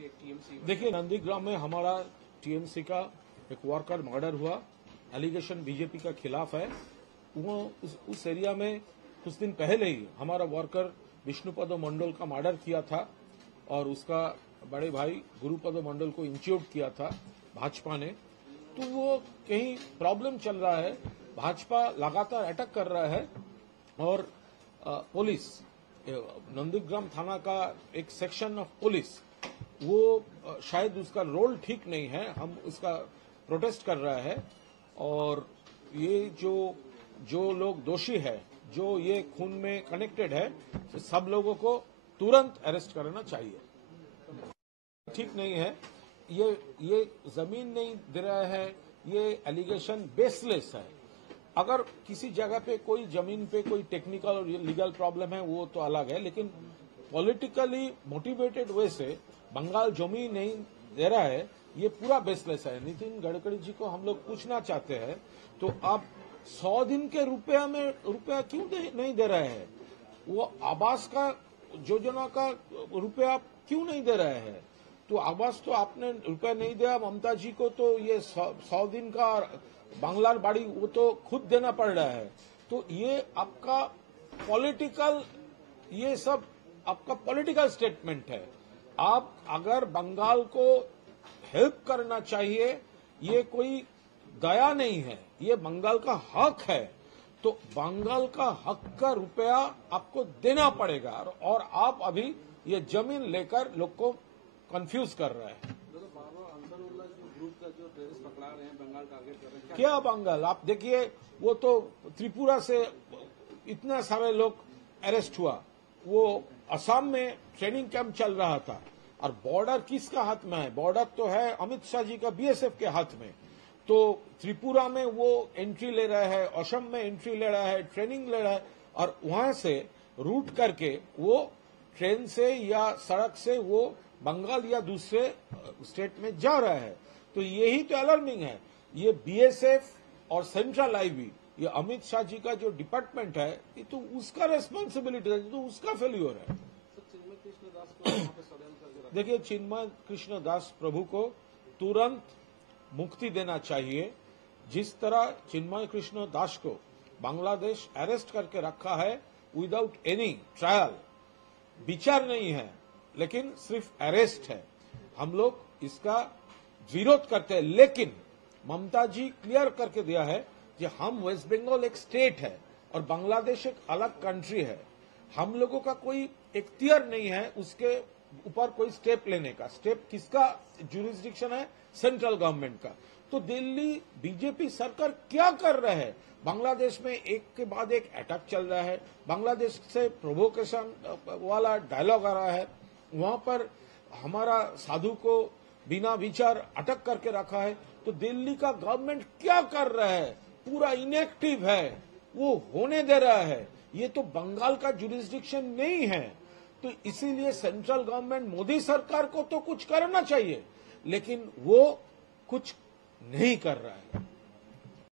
पे एक टीएमसी। देखिए, नंदीग्राम में हमारा टीएमसी का एक वर्कर मर्डर हुआ, एलिगेशन बीजेपी का खिलाफ है। वो उस एरिया में कुछ दिन पहले ही हमारा वर्कर विष्णुपद मंडल का मर्डर किया था और उसका बड़े भाई गुरुपद मंडल को इंच्यूट किया था भाजपा ने। तो वो कहीं प्रॉब्लम चल रहा है, भाजपा लगातार अटैक कर रहा है और पुलिस, नंदीग्राम थाना का एक सेक्शन ऑफ पुलिस, वो शायद उसका रोल ठीक नहीं है। हम उसका प्रोटेस्ट कर रहा है और ये जो लोग दोषी है, जो ये खून में कनेक्टेड है, तो सब लोगों को तुरंत अरेस्ट करना चाहिए। ठीक नहीं है, ये जमीन नहीं दे रहा है, ये एलिगेशन बेसलेस है। अगर किसी जगह पे कोई जमीन पे कोई टेक्निकल और लीगल प्रॉब्लम है वो तो अलग है, लेकिन पॉलिटिकली मोटिवेटेड वे से बंगाल जमीन नहीं दे रहा है, ये पूरा बेसलेस है। नितिन गडकरी जी को हम लोग पूछना चाहते हैं, तो आप 100 दिन के रुपया क्यों नहीं दे रहे हैं? वो आवास का योजना का रुपया क्यों नहीं दे रहे हैं? तो आवास तो आपने रुपया नहीं दिया ममता जी को, तो ये 100 दिन का बांग्लार बाड़ी वो तो खुद देना पड़ रहा है। तो ये आपका पॉलिटिकल, ये सब आपका पॉलिटिकल स्टेटमेंट है। आप अगर बंगाल को हेल्प करना चाहिए, ये कोई दया नहीं है, ये बंगाल का हक है, तो बंगाल का हक का रुपया आपको देना पड़ेगा। और आप अभी ये जमीन लेकर लोग को कंफ्यूज कर रहे हैं। ग्रुप का जो टेररिस्ट पकड़ा रहे हैं, बंगाल टारगेट कर रहे हैं, क्या बंगाल? आप देखिए, वो तो त्रिपुरा से इतना सारे लोग अरेस्ट हुआ, वो असम में ट्रेनिंग कैंप चल रहा था। और बॉर्डर किसका हाथ में है? बॉर्डर तो है अमित शाह जी का, बीएसएफ के हाथ में। तो त्रिपुरा में वो एंट्री ले रहा है, असम में एंट्री ले रहा है, ट्रेनिंग ले रहा है, और वहां से रूट करके वो ट्रेन से या सड़क से वो बंगाल या दूसरे स्टेट में जा रहा है। तो यही तो अलार्मिंग है। ये बीएसएफ और सेंट्रल आईबी, ये अमित शाह जी का जो डिपार्टमेंट है, ये तो उसका रेस्पॉन्सिबिलिटी है, तो उसका फेल्यूर है। देखिए, चिन्मय कृष्ण दास प्रभु को तुरंत मुक्ति देना चाहिए। जिस तरह चिन्मय कृष्ण दास को बांग्लादेश अरेस्ट करके रखा है विदाउट एनी ट्रायल, विचार नहीं है, लेकिन सिर्फ अरेस्ट है, हम लोग इसका विरोध करते हैं। लेकिन ममता जी क्लियर करके दिया है कि हम वेस्ट बंगाल एक स्टेट है और बांग्लादेश एक अलग कंट्री है। हम लोगों का कोई इख्तियार नहीं है उसके ऊपर कोई स्टेप लेने का। स्टेप किसका जुरिस्डिक्शन है? सेंट्रल गवर्नमेंट का। तो दिल्ली बीजेपी सरकार क्या कर रहे हैं? बांग्लादेश में एक के बाद एक अटैक चल रहा है, बांग्लादेश से प्रोवोकेशन वाला डायलॉग आ रहा है, वहां पर हमारा साधु को बिना विचार अटक करके रखा है। तो दिल्ली का गवर्नमेंट क्या कर रहा है? पूरा इनएक्टिव है, वो होने दे रहा है। ये तो बंगाल का जुरिस्डिक्शन नहीं है। तो इसीलिए सेंट्रल गवर्नमेंट, मोदी सरकार को तो कुछ करना चाहिए, लेकिन वो कुछ नहीं कर रहा है।